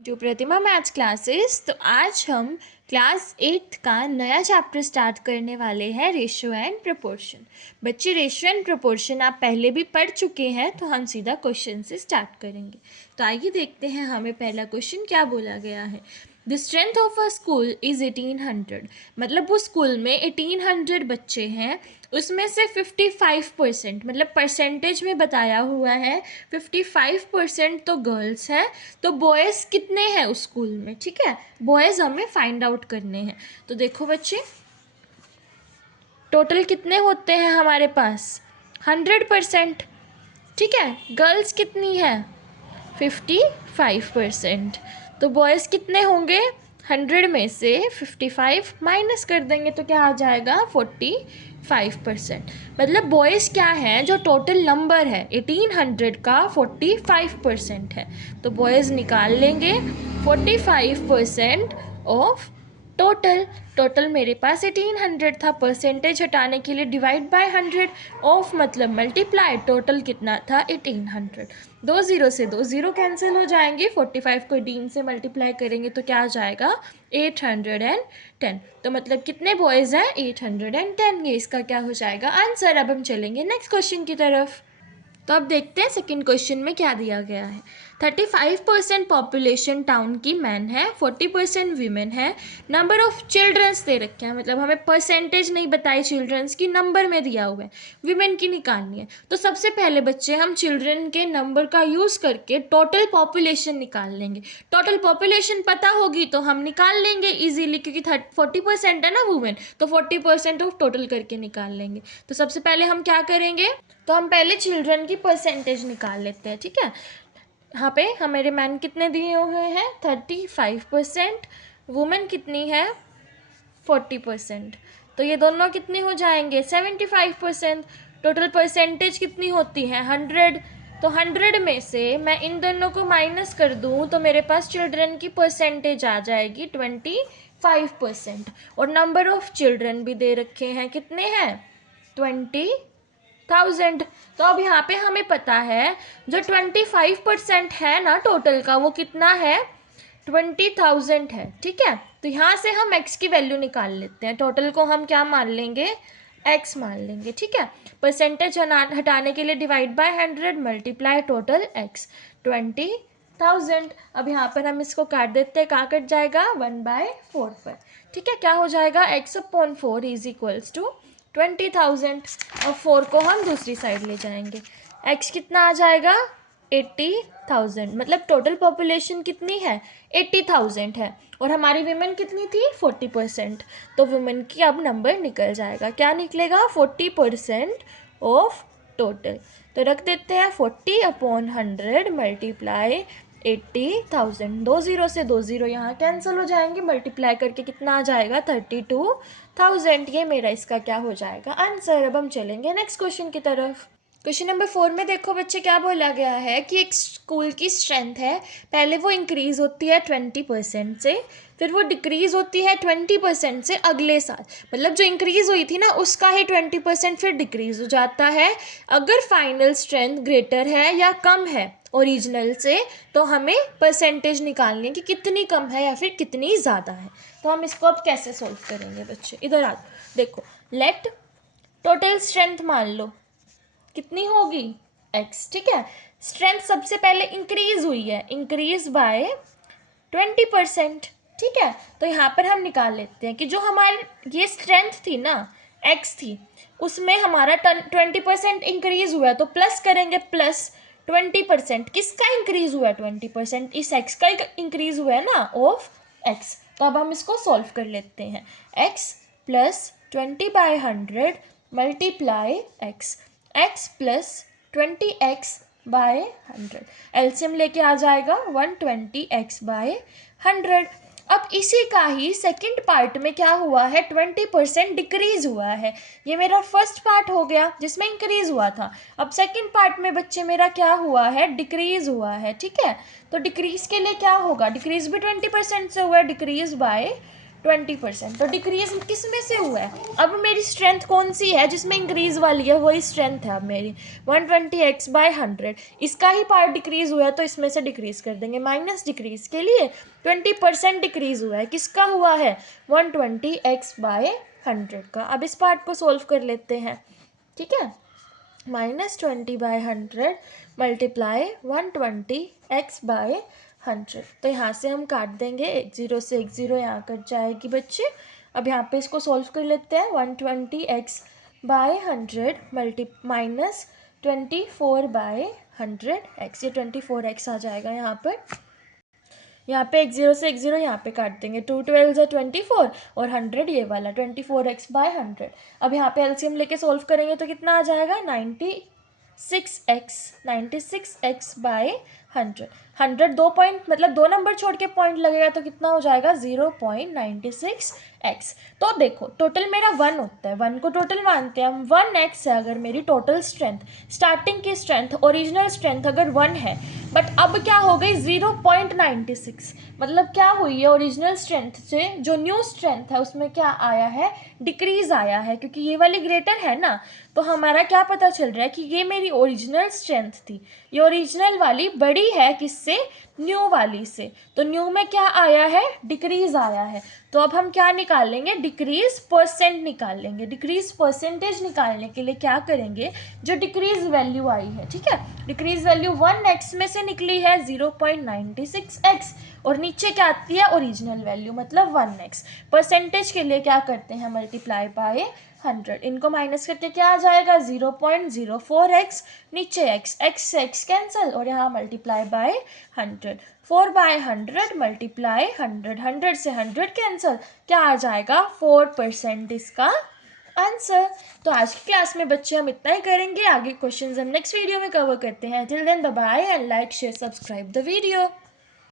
जो प्रतिमा maths classes. तो आज हम क्लास 8 का नया चैप्टर स्टार्ट करने वाले हैं, रेशियो एंड प्रोपोर्शन। बच्चे, रेशियो एंड प्रोपोर्शन आप पहले भी पढ़ चुके हैं, तो हम सीधा क्वेश्चन से स्टार्ट करेंगे। तो आइए देखते हैं हमें पहला क्वेश्चन क्या बोला गया है। The strength of a school is 1800। मतलब वो स्कूल में 1800 बच्चे हैं, उसमें से 55% मतलब परसेंटेज में बताया हुआ है 55% तो गर्ल्स हैं। तो बॉयज़ कितने हैं उस स्कूल में, ठीक है, बॉयज़ हमें फाइंड आउट करने हैं। तो देखो बच्चे, टोटल कितने होते हैं हमारे पास 100%, ठीक है। गर्ल्स कितनी है 55%। तो बॉयज़ कितने होंगे, 100 में से 55 माइनस कर देंगे तो क्या आ जाएगा 45%। मतलब बॉयज़ क्या है, जो टोटल नंबर है 1800 का 45% है। तो बॉयज़ निकाल लेंगे 45% ऑफ टोटल मेरे पास 1800 था, परसेंटेज हटाने के लिए डिवाइड बाय 100, ऑफ मतलब मल्टीप्लाई, टोटल कितना था 1800। 2 0 से 2 0 कैंसिल हो जाएंगे, 45 को 18 से मल्टीप्लाई करेंगे तो क्या आ जाएगा 810। तो मतलब कितने बॉयज़ हैं 810, ये इसका क्या हो जाएगा आंसर। अब हम चलेंगे नेक्स्ट क्वेश्चन की तरफ। तो अब देखते हैं सेकंड क्वेश्चन में क्या दिया गया है। 35% पॉपुलेशन टाउन की मैन है, 40% वीमेन है। नंबर ऑफ चिल्ड्रंस दे रखे हैं, मतलब हमें परसेंटेज नहीं बताई चिल्ड्रंस की, नंबर में दिया हुआ है, वीमेन की निकालनी है। तो सबसे पहले बच्चे हम चिल्ड्रन के नंबर का यूज़ करके टोटल पॉपुलेशन निकाल लेंगे। टोटल पॉपुलेशन पता होगी तो हम निकाल लेंगे ईजीली, क्योंकि 40% है ना वुमेन, तो 40% ऑफ टोटल करके निकाल लेंगे। तो सबसे पहले हम क्या करेंगे, तो हम पहले चिल्ड्रन की परसेंटेज निकाल लेते हैं, ठीक है। यहाँ पे हमारे मैन कितने दिए हुए हैं 35%, वुमेन कितनी है 40%। तो ये दोनों कितने हो जाएंगे 75%। टोटल परसेंटेज कितनी होती है 100। तो 100 में से मैं इन दोनों को माइनस कर दूँ तो मेरे पास चिल्ड्रन की परसेंटेज आ जाएगी 25%। और नंबर ऑफ चिल्ड्रन भी दे रखे हैं, कितने हैं 20,000। तो अब यहाँ पे हमें पता है जो 25% है ना टोटल का, वो कितना है 20,000 है, ठीक है। तो यहाँ से हम x की वैल्यू निकाल लेते हैं। टोटल को हम क्या मान लेंगे x मान लेंगे, ठीक है। परसेंटेज हटाने के लिए divide by 100 multiply total x 20,000। अब यहाँ पर हम इसको काट देते हैं, कहाँ कट जाएगा 1/4 पर, ठीक है। क्या हो जाएगा x/4 इज इक्वल्स टू 20,000। और 4 को हम दूसरी साइड ले जाएंगे, x कितना आ जाएगा 80,000। मतलब टोटल पॉपुलेशन कितनी है 80,000 है, और हमारी वीमेन कितनी थी 40%। तो वीमेन की अब नंबर निकल जाएगा, क्या निकलेगा 40% ऑफ टोटल। तो रख देते हैं 40/100 मल्टीप्लाई 80,000। 2 0 से 2 0 यहाँ कैंसिल हो जाएंगे, मल्टीप्लाई करके कितना आ जाएगा 32,000। ये मेरा इसका क्या हो जाएगा आंसर। अब हम चलेंगे नेक्स्ट क्वेश्चन की तरफ। क्वेश्चन नंबर 4 में देखो बच्चे, क्या बोला गया है कि एक स्कूल की स्ट्रेंथ है, पहले वो इंक्रीज़ होती है 20% से, फिर वो डिक्रीज़ होती है 20% से अगले साल। मतलब जो इंक्रीज़ हुई थी ना उसका ही 20% फिर डिक्रीज़ हो जाता है। अगर फाइनल स्ट्रेंथ ग्रेटर है या कम है ओरिजिनल से, तो हमें परसेंटेज निकालनी है कि कितनी कम है या फिर कितनी ज़्यादा है। तो हम इसको अब कैसे सॉल्व करेंगे बच्चे, इधर आ देखो। लेट टोटल स्ट्रेंथ मान लो कितनी होगी x, ठीक है। स्ट्रेंथ सबसे पहले इंक्रीज हुई है, इंक्रीज बाय 20%, ठीक है। तो यहाँ पर हम निकाल लेते हैं कि जो हमारी ये स्ट्रेंथ थी ना x थी, उसमें हमारा 20% इंक्रीज हुआ है, तो प्लस करेंगे, प्लस 20%। किसका इंक्रीज हुआ है 20%, इस x का इंक्रीज हुआ है ना ऑफ x। तो अब हम इसको सॉल्व कर लेते हैं, x plus 20/100 multiply x, x plus 20x/100, LCM लेके आ जाएगा 120x/100। अब इसी का ही सेकंड पार्ट में क्या हुआ है 20% डिक्रीज हुआ है। ये मेरा फर्स्ट पार्ट हो गया जिसमें इंक्रीज हुआ था। अब सेकंड पार्ट में बच्चे मेरा क्या हुआ है डिक्रीज हुआ है, ठीक है। तो डिक्रीज के लिए क्या होगा, डिक्रीज भी 20% से हुआ है, डिक्रीज बाय 20%। तो डिक्रीज किस में से हुआ है? अब मेरी स्ट्रेंथ कौन सी है जिसमें इंक्रीज वाली है, वही स्ट्रेंथ है अब मेरी 120x/100। इसका ही पार्ट डिक्रीज हुआ है तो इसमें से डिक्रीज कर देंगे। माइनस डिक्रीज के लिए 20% डिक्रीज हुआ है, किसका हुआ है? 120x/100 का। अब इस पार्ट को सोल्व कर लेते हैं, ठीक है। -20/100 मल्टीप्लाई 120x/100। तो यहाँ से हम काट देंगे, 1 0 से 1 0 यहाँ कट जाएगी बच्चे। अब यहाँ पे इसको सॉल्व कर लेते हैं। 120x/100 माइनस 24/100x, ये 24x आ जाएगा यहाँ पर। यहाँ पे 1 0 से 1 0 यहाँ पे काट देंगे। 2 12 से 24 और 100 ये वाला 24x/100। अब यहाँ पे एलसीएम लेके सोल्व करेंगे तो कितना आ जाएगा? 96x/100। 100 2 पॉइंट मतलब 2 नंबर छोड़ के पॉइंट लगेगा तो कितना हो जाएगा? 0.96x। तो देखो टोटल मेरा 1 होता है, 1 को टोटल मानते हैं हम। 1x है अगर मेरी टोटल स्ट्रेंथ, स्टार्टिंग की स्ट्रेंथ, ओरिजिनल स्ट्रेंथ अगर 1 है, बट अब क्या हो गई? 0.96। मतलब क्या हुई है? ओरिजिनल स्ट्रेंथ से जो न्यू स्ट्रेंथ है उसमें क्या आया है? डिक्रीज आया है, क्योंकि ये वाली ग्रेटर है ना। तो हमारा क्या पता चल रहा है कि ये मेरी ओरिजिनल स्ट्रेंथ थी, ये ओरिजिनल वाली बड़ी है किससे? न्यू वाली से। तो न्यू में क्या आया है? डिक्रीज आया है। तो अब हम क्या निकालेंगे? डिक्रीज परसेंट निकाल लेंगे। डिक्रीज परसेंटेज निकालने के लिए क्या करेंगे? जो डिक्रीज वैल्यू आई है, ठीक है, डिक्रीज वैल्यू 1x में से निकली है 0.96x, और नीचे क्या आती है? ओरिजिनल वैल्यू मतलब 1x। परसेंटेज के लिए क्या करते हैं? Multiply by 100। इनको माइनस करके क्या आ जाएगा? 0.04x, नीचे x, x कैंसिल, और यहाँ मल्टीप्लाई बाय 100। 4/100 मल्टीप्लाई 100, 100 से 100 कैंसिल, क्या आ जाएगा? 4% इसका आंसर। तो आज की क्लास में बच्चे हम इतना ही करेंगे, आगे क्वेश्चंस हम नेक्स्ट वीडियो में कवर करते हैं। Till then bye bye and like share subscribe the video.